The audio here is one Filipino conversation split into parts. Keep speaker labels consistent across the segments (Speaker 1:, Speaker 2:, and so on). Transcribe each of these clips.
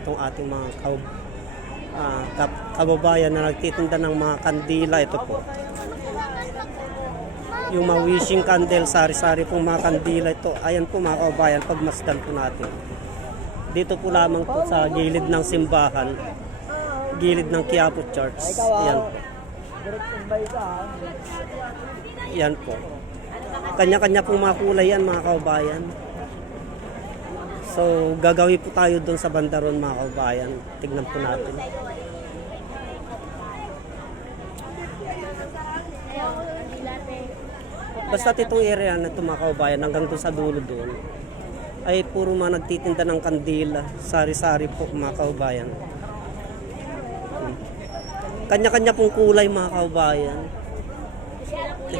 Speaker 1: itong ating mga kab ah, kap- kababayan na nagtitinda ng mga kandila. Ito po. Yung mga wishing candle, sari-sari pong mga kandila ito. Ayan po mga kababayan, pagmasdan po natin. Dito po lamang po sa gilid ng simbahan, gilid ng Quiapo Church. Ayan po. Yan po. Kanya-kanya pong mga kulay yan mga kababayan. So, gagawin po tayo doon sa bandaron mga kababayan. Tignan po natin. Basta itong area na ito mga kababayan hanggang doon sa dulo doon ay puro mga nagtitinda ng kandila, sari-sari po mga kababayan. Hmm. Kanya-kanya pong kulay mga kababayan.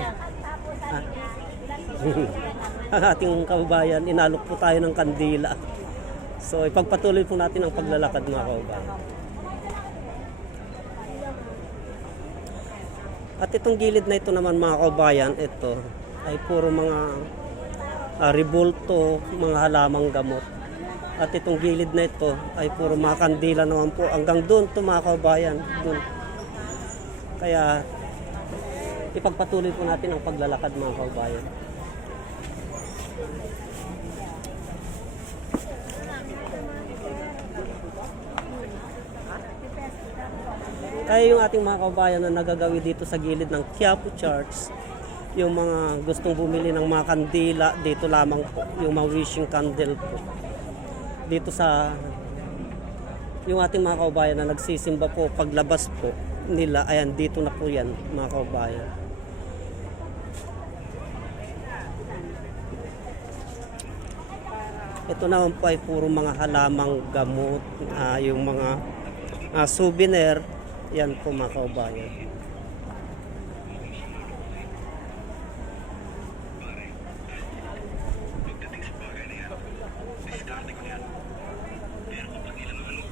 Speaker 1: Ang ating kababayan, inalok po tayo ng kandila. So ipagpatuloy po natin ang paglalakad mga kababayan. At itong gilid na ito naman mga kababayan, ito ay puro mga ah, rebulto, mga halamang gamot. At itong gilid na ito ay puro mga kandila naman po. Hanggang doon to mga kababayan. Doon. Kaya ipagpatuloy po natin ang paglalakad mga kababayan. Kaya yung ating mga kababayan na nagagawi dito sa gilid ng Quiapo Church, yung mga gustong bumili ng mga kandila, dito lamang po, yung mga wishing candle po. Dito sa yung ating mga kababayan na nagsisimba po paglabas po nila, ayan, dito na po yan mga kababayan. Ito naman po ay puro mga halamang gamot, ah, yung mga ah, souvenir, yan po mga kaubayan.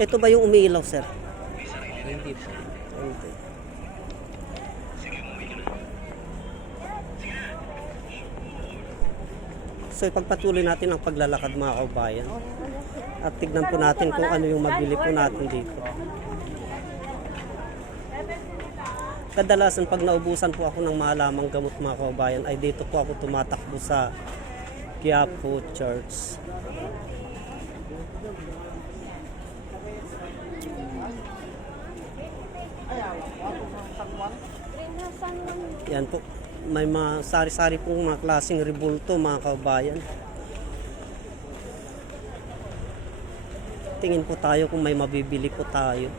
Speaker 1: Ito ba yung umiilaw, sir?
Speaker 2: Hindi.
Speaker 1: Hindi. So ipagpatuloy natin ang paglalakad mga kaubayan. At tignan po natin kung ano yung mabili po natin dito. Kadalasan pag naubusan po ako ng mahalamang gamot mga kaubayan ay dito po ako tumatakbo sa Quiapo Church. Yan po. May mga sari-sari pong mga klaseng rebulto mga kaubayan. Tingin po tayo kung may mabibili po tayo.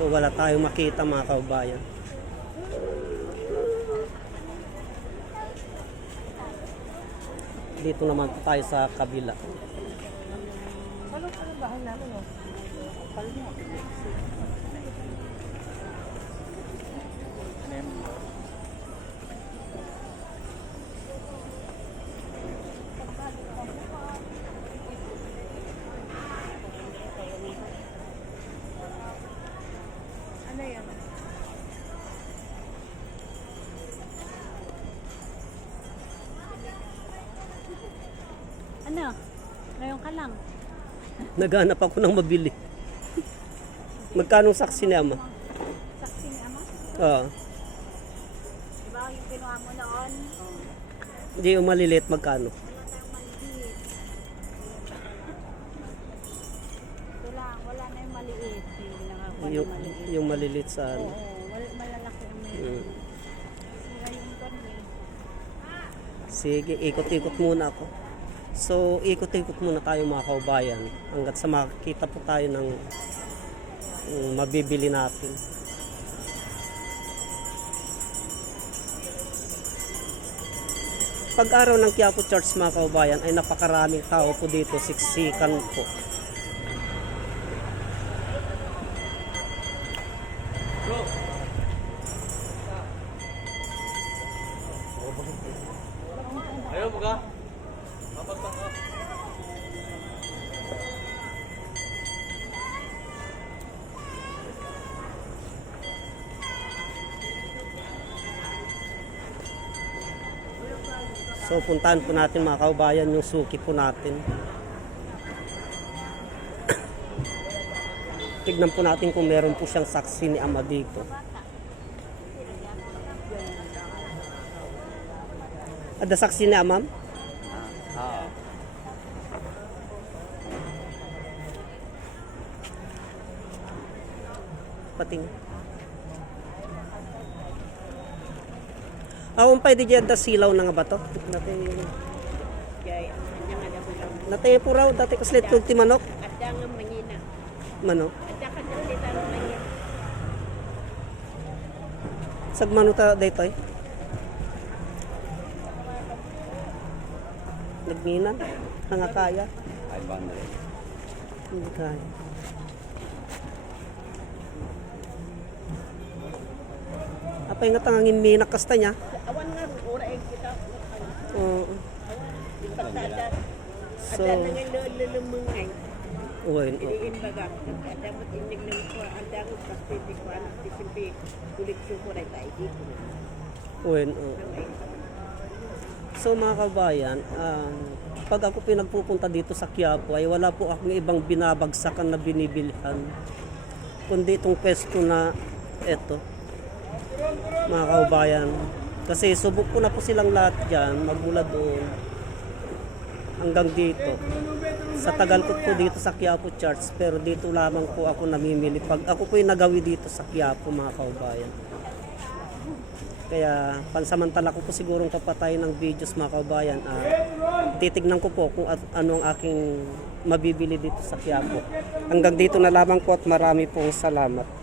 Speaker 1: So wala tayong makita mga kaubayan. Dito naman po tayo sa kabila.
Speaker 3: Ano yan? Ano? Ngayon ka lang.
Speaker 1: Naghanap ako ng mabili. Magkano saksi ni Ama?
Speaker 3: Saksi ni Ama?
Speaker 1: Oo.
Speaker 3: Yung kinuha mo noon?
Speaker 1: Hindi yung maliliit magkano?
Speaker 3: Ito lang, wala na yung maliit. Wala
Speaker 1: Yung,
Speaker 3: maliit.
Speaker 1: yung maliliit sa
Speaker 3: Oo,
Speaker 1: ano.
Speaker 3: malalaki yung
Speaker 1: Mm.
Speaker 3: Yung.
Speaker 1: Sige, ikot-ikot muna ako. So, ikot-ikot muna tayo mga kaubayan hanggat sa makakita po tayo ng mm, mabibili natin. Pag araw ng Quiapo Church mga kaubayan ay napakaraming tao po dito, siksikan po. So puntahan po natin mga kaubayan yung suki po natin. Tignan po natin kung meron po siyang saksi ni Ama dito. Ada saksi ni Amam?
Speaker 2: Ah.
Speaker 1: Pating. Awon pa di da silaw na nga ba to?
Speaker 3: Nga lang.
Speaker 1: natay po raw dati kaslit kung ti manok.
Speaker 3: At ang mangina.
Speaker 1: Manok.
Speaker 3: At saka salita ng mangina.
Speaker 1: Sag mano ta daytoy. Nagminan. Nga kaya.
Speaker 2: Ay, banda.
Speaker 1: Hindi kaya. Apay nga tangangin minak kasta niya.
Speaker 3: Awan nga, ora ay kita.
Speaker 1: Oo.
Speaker 3: Pagtada.
Speaker 1: So,
Speaker 3: Ada na nga lulumungay.
Speaker 1: uwan.
Speaker 3: Iliin baga. Ada mo tinig ng ko. Ada mo pas pwede ko. Ano, tisimpi. Kulit suko rin tayo dito.
Speaker 1: Uwan, oo. So mga kabayan, um, pag ako pinagpupunta dito sa Quiapo ay wala po akong ibang binabagsakan na binibilhan. Kundi itong pwesto na eto. Mga kabayan. Kasi subok ko na po silang lahat dyan, magmula doon hanggang dito. Sa tagal ko po dito sa Quiapo Church, pero dito lamang po ako namimili. Pag ako po yung nagawi dito sa Quiapo, mga kaubayan. Kaya pansamantala ko po sigurong kapatay ng videos mga kaubayan. ah, titignan ko po kung at- ano ang aking mabibili dito sa Quiapo. Hanggang dito na lamang po at marami pong salamat.